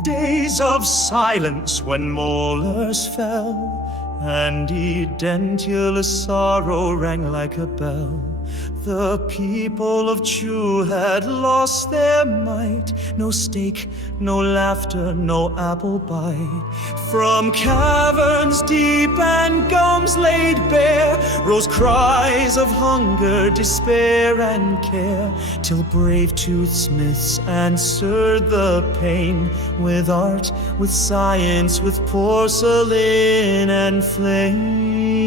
In days of silence when molars fell, and edentulous sorrow rang like a bell, the people of Chu had lost their might. No steak, no laughter, no apple bite. From caverns deep and gums laid bare rose cries of hunger, despair, and care, till brave toothsmiths answered the pain with art, with science, with porcelain and flame.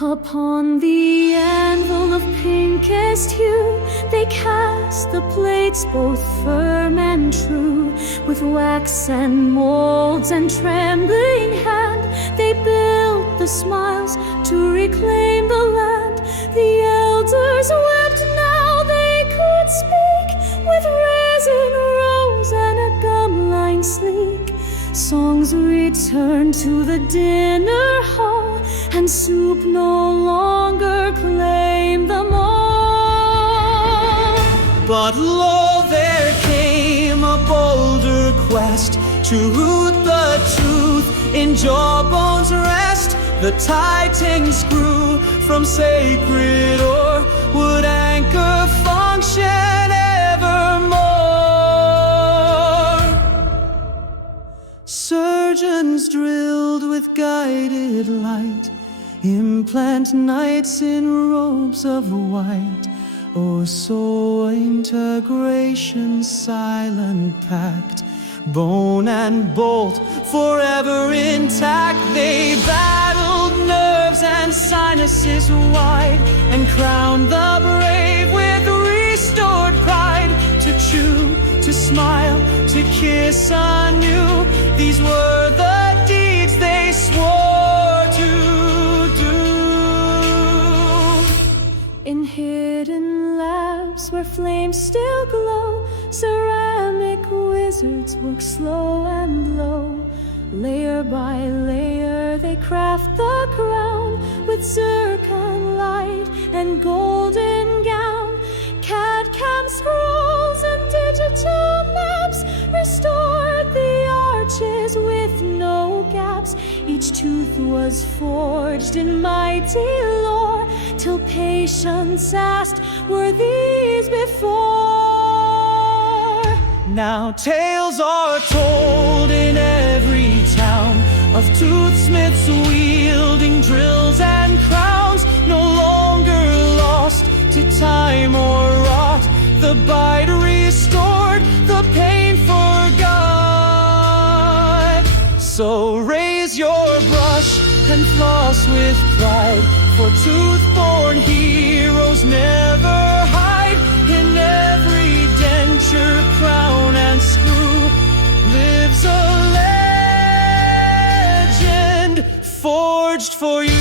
Upon the anvil of pinkest hue they cast the plates both firm and true. With wax and molds and trembling hand they built the smiles to reclaim the land. The elders wept, now they could speak, with resin rose and a gum line sleek. Songs returned to the dinner hall, and soup no longer claimed them all. But lo, there came a bolder quest to root the truth in jawbone's rest. The titan screw from sacred ore would anchor function evermore. Surgeons drilled with guided light, implant knights in robes of white. Oh, so integration silent pact, bone and bolt forever intact. They battled nerves and sinuses wide, and crowned the brave with restored pride. To chew, to smile, to kiss anew, these were the deeds they swore to do. In hidden labs where flames still glow, ceramic wizards work slow and low. Layer by layer they craft the crown, with zircon light and golden gown. CAD/CAM scrolls and digital maps restored the arches with no gaps. Each tooth was forged in mighty lore, till patience asked, were these before? Now tales are told in every town of toothsmiths wielding drills and crowns, no longer lost to time or rot. The bite restored, the pain forgot. So raise your brush and floss with pride, for tooth-born heroes never hide. In every denture, crown, and screw lives a legend forged for you.